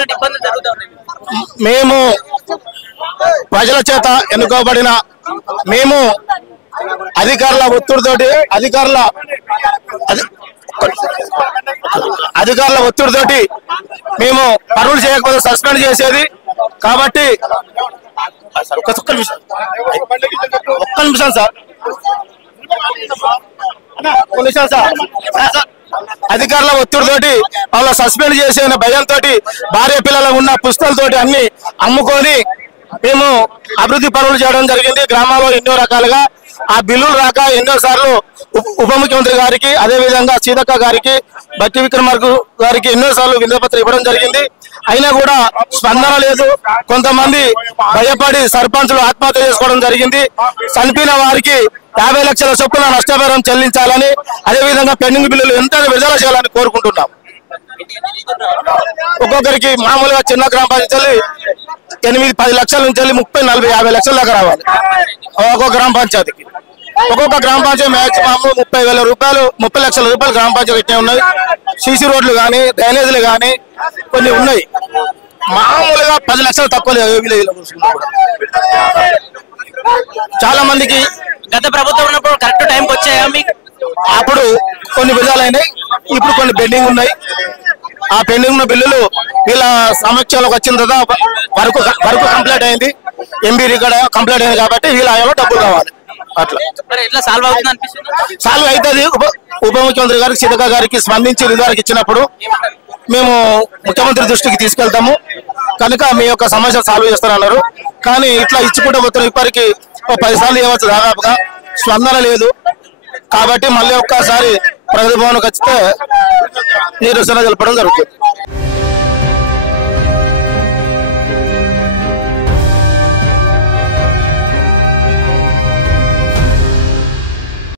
ఇట్లాంటి ఇబ్బందులు జరుగుతూ ఉన్నాయి? మేము ప్రజల చేత ఎన్నుకోబడిన మేము అధికారుల ఒత్తిడితోటి అధికారుల ఒత్తిడితోటి మేము పనులు చేయకపోతే సస్పెండ్ చేసేది కాబట్టి ఒక్క నిమిషం సార్ అధికారుల ఒత్తిడితోటి వాళ్ళ సస్పెండ్ చేసిన భయంతో భార్య పిల్లలు ఉన్న పుస్తకాలతోటి అన్ని అమ్ముకొని మేము అభివృద్ధి పనులు చేయడం జరిగింది గ్రామాల్లో ఎన్నో రకాలుగా ఆ బిల్లులు రాక ఎన్నోసార్లు ఉప ముఖ్యమంత్రి గారికి అదేవిధంగా సీతక్క గారికి బట్టి విక్రమార్క గారికి ఎన్నోసార్లు వినతిపత్రం ఇవ్వడం జరిగింది అయినా కూడా స్పందన లేదు కొంతమంది భయపడి సర్పంచులు ఆత్మహత్య చేసుకోవడం జరిగింది చనిపోయిన వారికి 50 లక్షల చొప్పున నష్టపరిహారం చెల్లించాలని అదేవిధంగా పెండింగ్ బిల్లులు వెంటనే విడుదల చేయాలని కోరుకుంటున్నాం ఒక్కొక్కరికి మామూలుగా చిన్న గ్రామ పంచాయతీ 8-10 లక్షల నుంచి 30-40-50 లక్షల దాకా రావాలి ఒక్కొక్క గ్రామ పంచాయతీకి ఒక్కొక్క గ్రామ పంచాయతీ మాక్సిమం 30,000 రూపాయలు 30 లక్షల రూపాయలు గ్రామ పంచాయతీ ఇట్టే ఉన్నాయి సీసీ రోడ్లు కానీ డ్రైనేజీలు కానీ కొన్ని ఉన్నాయి మామూలుగా 10 లక్షలు తక్కువ చాలా మందికి గత ప్రభుత్వం ఉన్నప్పుడు కరెక్ట్ టైంకి వచ్చాయా మీకు? అప్పుడు కొన్ని విధాలైనాయి ఇప్పుడు కొన్ని పెండింగ్ ఉన్నాయి ఆ పెండింగ్ ఉన్న బిల్లులు వీళ్ళ సమక్షంలోకి వచ్చిన తర్వాత వరకు కంప్లీట్ అయింది ఎంబీడీ కూడా కంప్లీట్ అయింది కాబట్టి వీళ్ళ డబ్బులు కావాలి అట్లా ఎట్లా సాల్వ్ అవుతుంది అనిపిస్తుంది? సాల్వ్ అవుతుంది ఉప ముఖ్యమంత్రి గారికి సీతక్క గారికి స్పందించి నిధులకు ఇచ్చినప్పుడు మేము ముఖ్యమంత్రి దృష్టికి తీసుకెళ్తాము కనుక మీ యొక్క సమస్య సాల్వ్ చేస్తారన్నారు కానీ ఇట్లా ఇచ్చుకుంటూ పోతున్న ఇప్పటికి 10 సార్లు ఇవ్వచ్చు దాదాపుగా స్పందన లేదు కాబట్టి మళ్ళీ ఒక్కసారి ప్రగతి భవన్కి వస్తే నిరసన తెలపడం జరుగుతుంది.